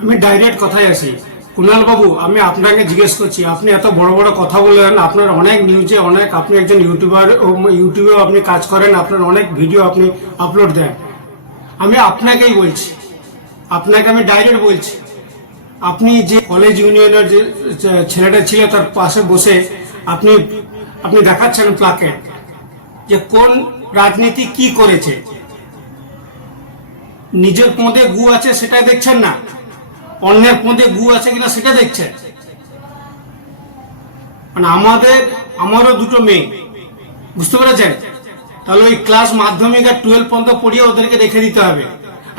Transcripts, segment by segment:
আমি ডাইরেক্ট কথায় আসি। কুণাল বাবু, আমি আপনাকে জিজ্ঞেস করছি, আপনি এত বড় বড় কথা বললেন, আপনার অনেক নিউজে অনেক, আপনি একজন ইউটিউবার ইউটিউবেও আপনি কাজ করেন, আপনার অনেক ভিডিও আপনি আপলোড দেন। আমি আপনাকেই বলছি, আপনাকে আমি ডাইরেক্ট বলছি, আপনি যে কলেজ ইউনিয়নের যে ছেলেটা ছিল তার পাশে বসে আপনি আপনি দেখাচ্ছেন প্লাকে যে কোন রাজনীতি কি করেছে। নিজের পদে গু আছে সেটা দেখছেন না? অন্যের পদে গু আছে কিনা সেটা দেখছেন মানে আমাদের, আমারও দুটো মেয়ে। বুঝতে পেরেছেন? তাহলে ওই ক্লাস মাধ্যমিক আর টুয়েলভ পর্যন্ত পড়িয়ে ওদেরকে রেখে দিতে হবে।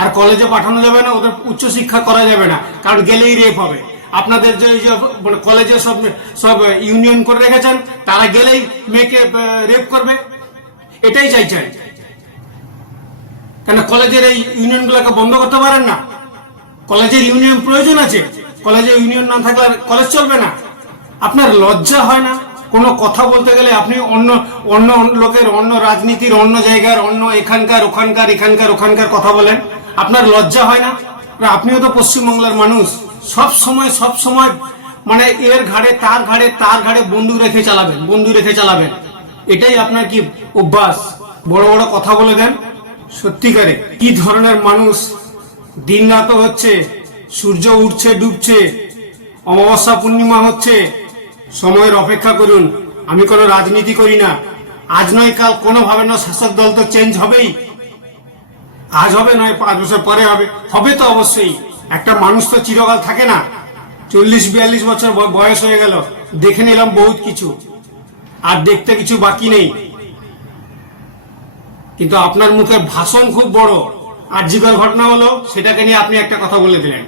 আর কলেজে পাঠানো যাবে না, ওদের উচ্চশিক্ষা করা যাবে না, কারণ গেলেই রেপ হবে। আপনাদের যে যে মানে কলেজে সব সব ইউনিয়ন করে রেখেছেন, তারা গেলেই মেয়েকে রেপ করবে। এটাই চাইছেন। কেন কলেজের এই ইউনিয়নগুলোকে বন্ধ করতে পারেন না? কলেজের ইউনিয়ন প্রয়োজন আছে। কলেজে ইউনিয়ন না থাকলে কলেজ চলবে না। আপনার লজ্জা হয় না? কোনো কথা বলতে গেলে আপনি অন্য অন্য লোকের, অন্য রাজনীতির, অন্য জায়গার, অন্য এখানকার, ওখানকার এখানকার, ওখানকার কথা বলেন। আপনার লজ্জা হয় না, আপনিও তো পশ্চিমবাংলার মানুষ। সব সময় সব সময় মানে এর ঘাড়ে, তার ঘাড়ে তার ঘাড়ে বন্দুক রেখে চালাবেন, বন্দুক রেখে চালাবেন। এটাই আপনার কি অভ্যাস? বড় বড় কথা বলে দেন। সত্যিকারে, কি ধরনের মানুষ দিন রাত হচ্ছে, সূর্য উঠছে, ডুবছে, অমাবস্যা পূর্ণিমা হচ্ছে। সময়ের অপেক্ষা করুন, আমি কোনো রাজনীতি করি না। আজ নয়, কাল কোনোভাবে না শাসক দল তো চেঞ্জ হবেই। আজ হবে, নয়, পাঁচ বছর পরে হবে। হবে তো অবশ্যই। একটা মানুষ তো চিরকাল থাকে না। চল্লিশ, বিয়াল্লিশ বছর বয়স হয়ে গেল। দেখে নিলাম বহুত কিছু। আর দেখতে কিছু বাকি নেই। কিন্তু আপনার মুখের ভাষণ খুব বড়। আর জীবন ঘটনা হলো, সেটাকে নিয়ে আপনি একটা কথা বলে দিলেন।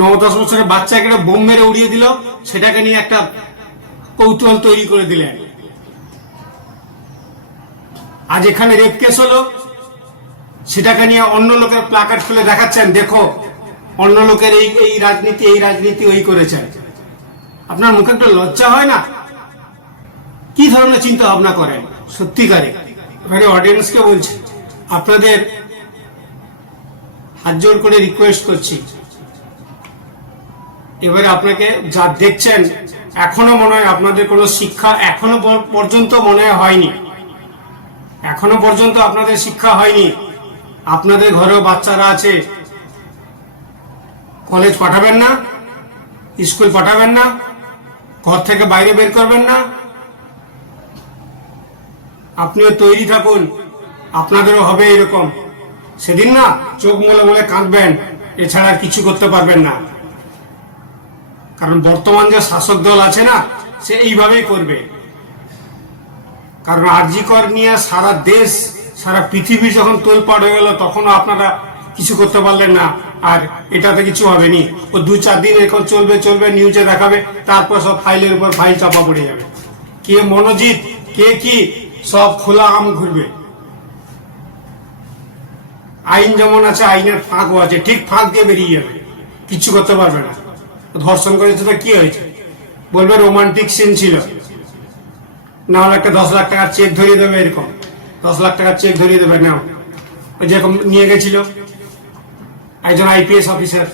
ন দশ বছরের বাচ্চাকে বোম মেরে উড়িয়ে দিল, সেটাকে নিয়ে একটা কৌতূহল তৈরি করে দিলেন। আজ এখানে রেপ কেস হলো, সেটাকে নিয়ে অন্য লোকের প্লাকার্ড খুলে দেখাচ্ছেন, দেখো, অন্য লোকের এই এই রাজনীতি এই রাজনীতি ওই করেছেন আপনার মুখে একটু লজ্জা হয় না? কি ধরনের চিন্তা ভাবনা করেন? সত্যিকারে। এবারে অডিয়েন্সকে বলছি, আপনাদের হাত জোর করে রিকোয়েস্ট করছি। এবারে আপনাকে যা দেখছেন, এখনও মনে হয় আপনাদের কোনো শিক্ষা এখনও পর- পর্যন্ত মনে হয়নি। এখনও পর্যন্ত আপনাদের শিক্ষা হয়নি। আপনাদের ঘরেও বাচ্চারা আছে। কলেজ পাঠাবেন না স্কুল পাঠাবেন না, ঘর থেকে বাইরে বের করবেন না। আপনিও তৈরি থাকুন। আপনাদেরও হবে এরকম। সেদিন না চোখ মলে মলে কাঁদবেন, এছাড়া কিছু করতে পারবেন না। কারণ বর্তমান যে শাসক দল আছে না, সে এইভাবেই করবে। কারণ আরজিকর নিয়ে সারা দেশ, সারা পৃথিবী যখন তোলপাড় হয়ে গেল, তখনও আপনারা কিছু করতে পারলেন না। আর এটাতে কিছু হবে নি। ও দু চার দিন এখন চলবে চলবে নিউজে দেখাবে, তারপর সব ফাইলের উপর ফাইল চাপা পড়ে যাবে। কে মনোজিৎ, কে কি, সব খোলা আম ঘুরবে। আইন যেমন আছে, আইনের ফাঁকও আছে, ঠিক ফাঁক দিয়ে বেরিয়ে যাবে। কিচ্ছু করতে পারবে না। ধর্ষণ করেছে তো কি হয়েছে? বলবে রোমান্টিক সিন ছিল। না হলে একটা দশ লাখ টাকার চেক ধরিয়ে দেবে এরকম। দশ লাখ টাকার চেক ধরিয়ে দেবে না ওই যেরকম নিয়ে গেছিল। একজন আইপিএস অফিসার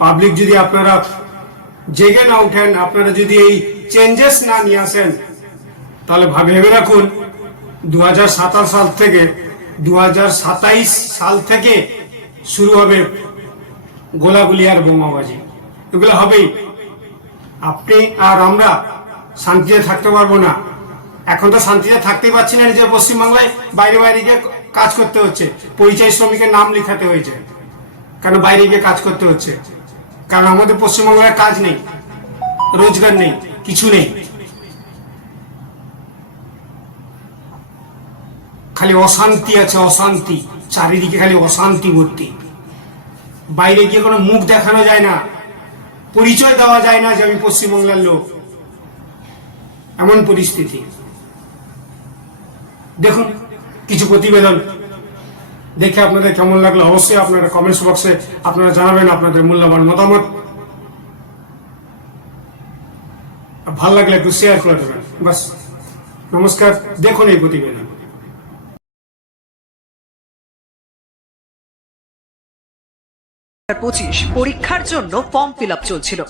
পাবলিক যদি আপনারা জেগে না উঠেন আপনারা যদি এই চেঞ্জেস না নিয়ে আসেন, তাহলে ভাবে ভেবে রাখুন, দু হাজার সাতাশ সাল থেকে দু সাল থেকে শুরু হবে গোলাগুলি আর বোমাবাজি। এগুলো হবেই আপনি আর আমরা শান্তিতে থাকতে পারব না। এখন তো শান্তিতে থাকতেই পারছি না নিজের পশ্চিমবাংলায়, বাইরে বাইরে গিয়ে কাজ করতে হচ্ছে। পরিচয় শ্রমিকের নাম লিখাতে হয়েছে। কেন বাইরে গিয়ে কাজ করতে হচ্ছে? কারণ আমাদের পশ্চিমবাংলায় কাজ নেই, রোজগার নেই, কিছু নেই। খালি অশান্তি আছে, অশান্তি। চারিদিকে খালি অশান্তি ভর্তি। বাইরে গিয়ে কোনো মুখ দেখানো যায় না, পরিচয় দেওয়া যায় না যে আমি পশ্চিমবাংলার লোক। এমন পরিস্থিতি। দেখুন, কিছু প্রতিবেদন দেখে আপনাদের কেমন লাগল? অবশ্যই আপনারা কমেন্টস বক্সে আপনারা জানাবেন আপনাদের মূল্যবান মতামত। ভালো লাগলে একটু শেয়ার করে দেবেন। বাস, নমস্কার। দেখুন এই প্রতিবেদন। পঁচিশ, পরীক্ষার জন্য ফর্ম ফিল আপ চলছিল।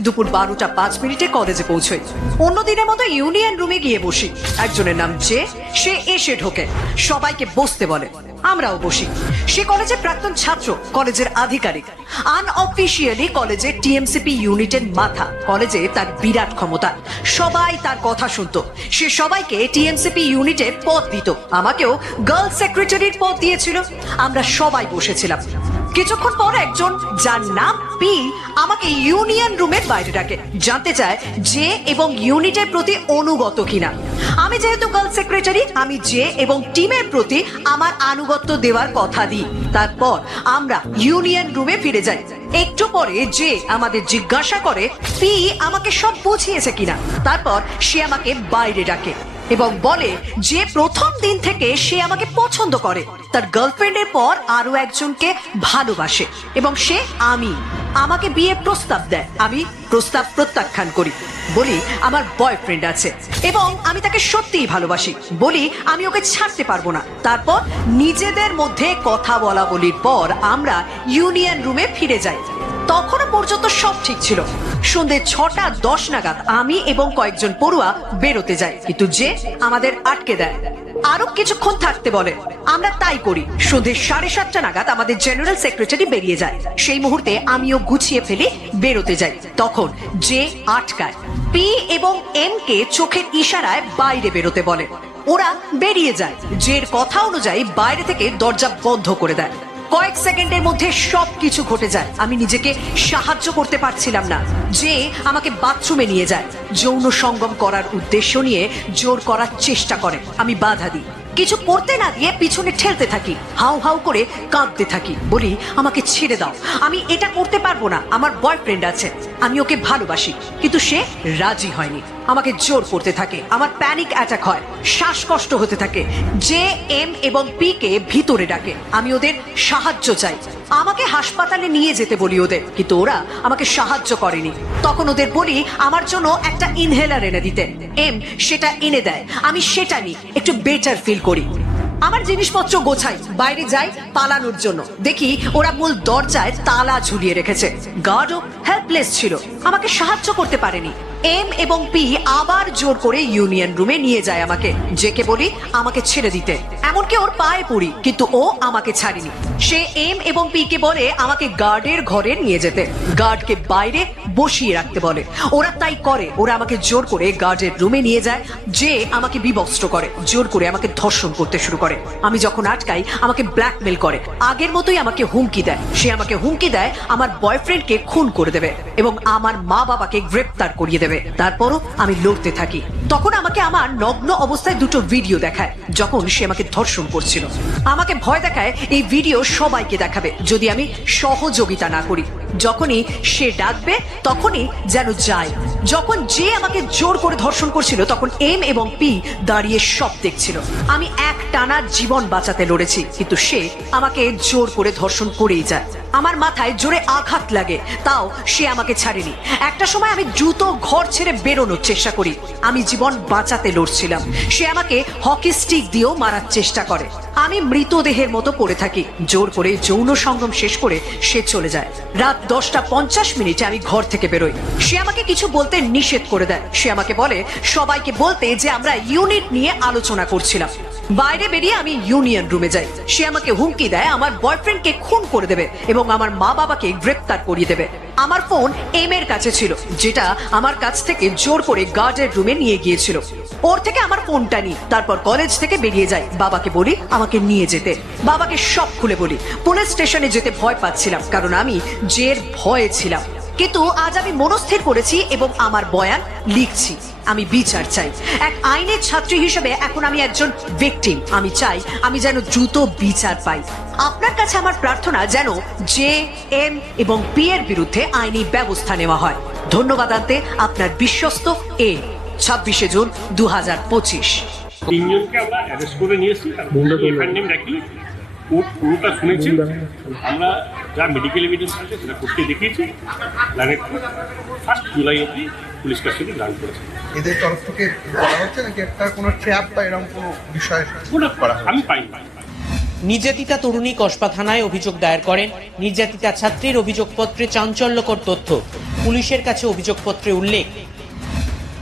দুপুর বারোটা পাঁচ মিনিটে কলেজে পৌঁছই। অন্য দিনের মতো ইউনিয়ন রুমে গিয়ে বসি। একজনের নাম জে, সে এসে ঢোকে। সবাইকে বসতে বলে। আমরাও বসি। সে কলেজের প্রাক্তন ছাত্র কলেজের আধিকারিক। আনঅফিসিয়ালি কলেজের টিএমসিপি ইউনিটের মাথা। কলেজে তার বিরাট ক্ষমতা। সবাই তার কথা শুনতো। সে সবাইকে টিএমসিপি ইউনিটে পদ দিত। আমাকেও গার্লস সেক্রেটারির পদ দিয়েছিল। আমরা সবাই বসেছিলাম। কিছুক্ষণ পর একজন, যার নাম পি আমাকে ইউনিয়ন রুমের বাইরে ডাকে, জানতে চায় যে এবং ইউনিটের প্রতি অনুগত কিনা। আমি যেহেতু গার্ল সেক্রেটারি আমি যে এবং টিমের প্রতি আমার আনুগত্য দেওয়ার কথা দিই। তারপর আমরা ইউনিয়ন রুমে ফিরে যাই। একটু পরে যে আমাদের জিজ্ঞাসা করে পি আমাকে সব বুঝিয়েছে কিনা। তারপর সে আমাকে বাইরে ডাকে। এবং বলে যে প্রথম দিন থেকে সে আমাকে পছন্দ করে। তার গার্লফ্রেন্ডের পর আরও একজনকে ভালোবাসে এবং সে আমি। আমাকে বিয়ে প্রস্তাব দেয়। আমি প্রস্তাব প্রত্যাখ্যান করি। বলি, আমার বয়ফ্রেন্ড আছে। এবং আমি তাকে সত্যিই ভালোবাসি। বলি, আমি ওকে ছাড়তে পারব না। তারপর নিজেদের মধ্যে কথা বলা বলির পর আমরা ইউনিয়ন রুমে ফিরে যাই। তখনও পর্যন্ত সব ঠিক ছিল। সন্ধে ছটা দশ নাগাদ আমি এবং কয়েকজন পড়ুয়া বেরোতে যাই। কিন্তু যে আমাদের আটকে দেয়। আরও কিছুক্ষণ থাকতে বলে, আমরা তাই করি। সন্ধে সাড়ে সাতটা নাগাদ আমাদের জেনারেল সেক্রেটারি বেরিয়ে যায়। সেই মুহূর্তে আমিও গুছিয়ে ফেলি বেরোতে যাই। তখন যে আটকায়। পি এবং এম কে চোখের ইশারায় বাইরে বেরোতে বলে। ওরা বেরিয়ে যায়। জের কথা অনুযায়ী বাইরে থেকে দরজা বন্ধ করে দেয়। কয়েক সেকেন্ডের মধ্যে সব কিছু ঘটে যায়। আমি নিজেকে সাহায্য করতে পারছিলাম না। যে আমাকে বাথরুমে নিয়ে যায়। যৌন সঙ্গম করার উদ্দেশ্য নিয়ে জোর করার চেষ্টা করে। আমি বাধা দিই। কিছু করতে না দিয়ে পিছনে ঠেলতে থাকি। হাউ হাউ করে কাঁদতে থাকি। বলি, আমাকে ছেড়ে দাও। আমি এটা করতে পারব না। আমার বয়ফ্রেন্ড আছে। আমি ওকে ভালোবাসি। কিন্তু সে রাজি হয়নি। আমাকে জোর করতে থাকে। আমার প্যানিক অ্যাটাক হয়, শ্বাসকষ্ট হতে থাকে। জে এম এবং পি কে ভিতরে ডাকে। আমি ওদের সাহায্য চাই। আমাকে হাসপাতালে নিয়ে যেতে বলি ওদের, কিন্তু ওরা আমাকে সাহায্য করেনি। তখন ওদের বলি, আমার জন্য একটা ইনহেলার এনে দিতে। এম সেটা এনে দেয়। আমি সেটা নিই, একটু বেটার ফিল করি। আমার জিনিসপত্র গোছাই, বাইরে যাই পালানোর জন্য। দেখি ওরা মূল দরজায় তালা ঝুলিয়ে রেখেছে। গার্ডও হেল্পলেস ছিল। আমাকে সাহায্য করতে পারেনি। এম এবং পি আবার জোর করে ইউনিয়ন রুমে নিয়ে যায় আমাকে। জেকে বলি, আমাকে ছেড়ে দিতে। এমনকি ওর পায়ে পড়ি, কিন্তু ও আমাকে ছাড়িনি। সে এম এবং পি কে বলে, আমাকে গার্ডের ঘরে নিয়ে যেতে। গার্ডকে বাইরে বসিয়ে রাখতে বলে। ওরা তাই করে, ওরা আমাকে জোর করে গার্ডের রুমে নিয়ে যায়, যে আমাকে বিবস্ত্র করে, জোর করে আমাকে ধর্ষণ করতে শুরু করে। আমি যখন আটকাই, আমাকে ব্ল্যাকমেল করে। আগের মতোই আমাকে হুমকি দেয়। সে আমাকে হুমকি দেয়, আমার বয়ফ্রেন্ডকে খুন করে দেবে এবং আমার মা বাবাকে গ্রেপ্তার করিয়ে দেবে। তারপরও আমি লড়তে থাকি। তখন আমাকে আমার নগ্ন অবস্থায় দুটো ভিডিও দেখায়, যখন সে আমাকে ধর্ষণ করছিল। আমাকে ভয় দেখায় এই ভিডিও সবাইকে দেখাবে, যদি আমি সহযোগিতা না করি। যখনই সে ডাকবে, তখনই যেন যায়। যখন যে আমাকে জোর করে ধর্ষণ করছিল, তখন এম এবং পি দাঁড়িয়ে সব দেখছিল। আমি এক টানা জীবন বাঁচাতে লড়েছি, কিন্তু সে আমাকে জোর করে ধর্ষণ করেই যায়। আমার মাথায় জোরে আঘাত লাগে, তাও সে আমাকে ছাড়েনি। একটা সময় আমি দ্রুত ঘর ছেড়ে বেরোনোর চেষ্টা করি। আমি জীবন বাঁচাতে লড়ছিলাম। সে আমাকে হকি স্টিক দিয়েও মারার চেষ্টা করে। আমি মৃতদেহের মতো পড়ে থাকি। জোর করে যৌন সঙ্গম শেষ করে সে চলে যায়। রাত দশটা পঞ্চাশ মিনিটে আমি ঘর থেকে বেরোই। সে আমাকে কিছু বলতে নিষেধ করে দেয়। সে আমাকে বলে, সবাইকে বলতে যে আমরা ইউনিট নিয়ে আলোচনা করছিলাম। বাইরে বেরিয়ে আমি ইউনিয়ন রুমে যাই। সে আমাকে হুমকি দেয়, আমার বয়ফ্রেন্ডকে খুন করে দেবে এবং আমার মা বাবাকে গ্রেপ্তার করিয়ে দেবে। আমার ফোন এম এর কাছে ছিল, যেটা আমার কাছ থেকে জোর করে গার্ডের রুমে নিয়ে গিয়েছিল। ওর থেকে আমার ফোনটা নিই, তারপর কলেজ থেকে বেরিয়ে যাই। বাবাকে বলি, আমাকে নিয়ে যেতে। বাবাকে সব খুলে বলি। পুলিশ স্টেশনে যেতে ভয় পাচ্ছিলাম, কারণ আমি জের ভয়ে ছিলাম। কিন্তু আজ আমি মনস্থির করেছি এবং আমার বয়ান লিখছি। আমি বিচার চাই। এক আইনের ছাত্রী হিসেবে এখন আমি একজন ভিকটিম আমি চাই আমি যেন দ্রুত বিচার পাই। আপনার কাছে আমার প্রার্থনা যেন জে এম এবং পি এর বিরুদ্ধে আইনি ব্যবস্থা নেওয়া হয়। ধন্যবাদ আনতে আপনার বিশ্বস্ত এ ছাব্বিশে জুন দু হাজার পঁচিশ। তিনজনকে আমরা অ্যারেস্ট করে নিয়ে কোর্ট পুরোটা শুনেছি। আমরা যা মেডিকেল এভিডেন্স আছে সেটা কোর্টকে দেখিয়েছি। লাইনের ফার্স্ট জুলাই অবধি পুলিশ কাস্টডি দান করেছে। এদের তরফ থেকে বলা হচ্ছে নাকি একটা কোনো ট্র্যাপ বা এরকম কোনো বিষয় ওটা করা হয় আমি পাইনি। নির্যাতিতা তরুণী কসবা থানায় অভিযোগ দায়ের করেন। নির্যাতিতা ছাত্রীর অভিযোগপত্রে চাঞ্চল্যকর তথ্য। পুলিশের কাছে অভিযোগপত্রে উল্লেখ।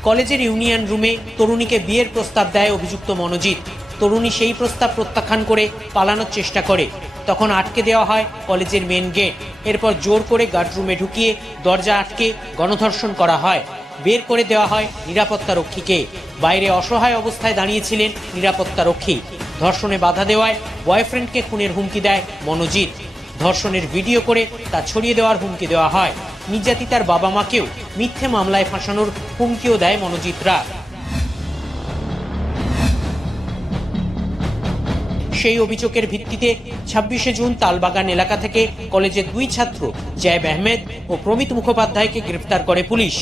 কলেজের ইউনিয়ন রুমে তরুণীকে বিয়ের প্রস্তাব দেয় অভিযুক্ত মনোজিৎ। তরুণী সেই প্রস্তাব প্রত্যাখ্যান করে পালানোর চেষ্টা করে। তখন আটকে দেওয়া হয় কলেজের মেন গেট এরপর জোর করে গার্ডরুমে ঢুকিয়ে দরজা আটকে গণধর্ষণ করা হয়। বের করে দেওয়া হয় নিরাপত্তা রক্ষীকে। বাইরে অসহায় অবস্থায় দাঁড়িয়েছিলেন নিরাপত্তা রক্ষী। ধর্ষণে বাধা দেওয়ায় বয়ফ্রেন্ডকে খুনের হুমকি দেয় মনোজিৎ। ধর্ষণের ভিডিও করে তা ছড়িয়ে দেওয়ার হুমকি দেওয়া হয়। নির্যাতিতার বাবা মাকেও মিথ্যে মামলায় ফাঁসানোর হুমকিও দেয় মনোজিৎরা সেই অভিযোগের ভিত্তিতে ছাব্বিশে জুন তালবাগান এলাকা থেকে কলেজের দুই ছাত্র, জয়েব আহমেদ ও প্রমিত মুখোপাধ্যায়কে গ্রেফতার করে পুলিশ।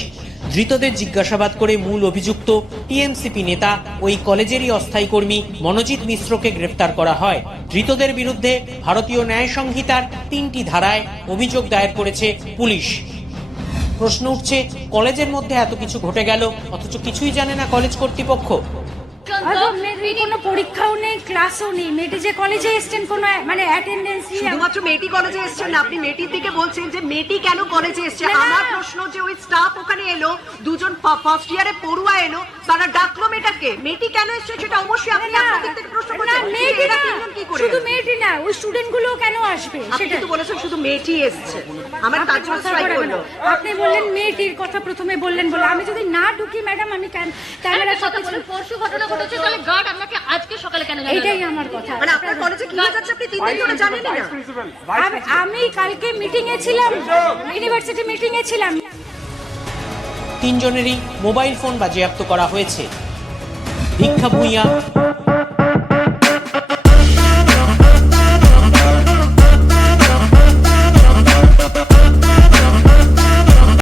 ধৃতদের জিজ্ঞাসাবাদ করে মূল অভিযুক্ত টিএমসিপি নেতা ওই কলেজেরই অস্থায়ী কর্মী মনোজিৎ মিশ্রকে গ্রেফতার করা হয়। ধৃতদের বিরুদ্ধে ভারতীয় ন্যায় সংহিতার তিনটি ধারায় অভিযোগ দায়ের করেছে পুলিশ। প্রশ্ন উঠছে, কলেজের মধ্যে এত কিছু ঘটে গেল, অথচ কিছুই জানে না কলেজ কর্তৃপক্ষ। আর মেয়েটির কোনো পরীক্ষাও নেই ক্লাসও নেই। মেয়েটি যে কলেজে এসছেন কোনো মানে অ্যাটেন্ডেন্স শুধুমাত্র মেয়েটি কলেজে এসছেন আপনি মেয়েটির দিকে বলছেন যে মেয়েটি কেন কলেজে এসছে। আমার প্রশ্ন যে ওই স্টাফ ওখানে এলো দুজন ফার্স্ট ইয়ারে পড়ুয়া এলো তারা ডাকলো মেয়েটাকে। মেয়েটি কেন এসছে সেটা অবশ্যই আপনি আপনার থেকে প্রশ্ন না করছেন মেয়েটি না তিনজন কি করে শুধু মেয়েটি না ওই স্টুডেন্টগুলো কেন আসবে? সেটা তো বলেছেন শুধু মেয়েটি এসছে। আমার আপনি তার জন্য স্ট্রাইক বলবেন আপনি বললেন মেয়েটির কথা প্রথমে বললেন বলে। আমি যদি না ঢুকি ম্যাডাম আমি ক্যামেরা সব পরশু ঘটনা ঘটেছে তাহলে গার্ড আপনাকে আজকে সকালে কেন এটাই আমার কথা। মানে আপনার কলেজে কি হয়ে যাচ্ছে আপনি তিন দিন ধরে জানেনই না। আমি- আমি কালকে মিটিং এ ছিলাম ইউনিভার্সিটি মিটিং এ ছিলাম। তিনজনেরই মোবাইল ফোন বাজেয়াপ্ত করা হয়েছে। ভিক্ষা ভূঁইয়া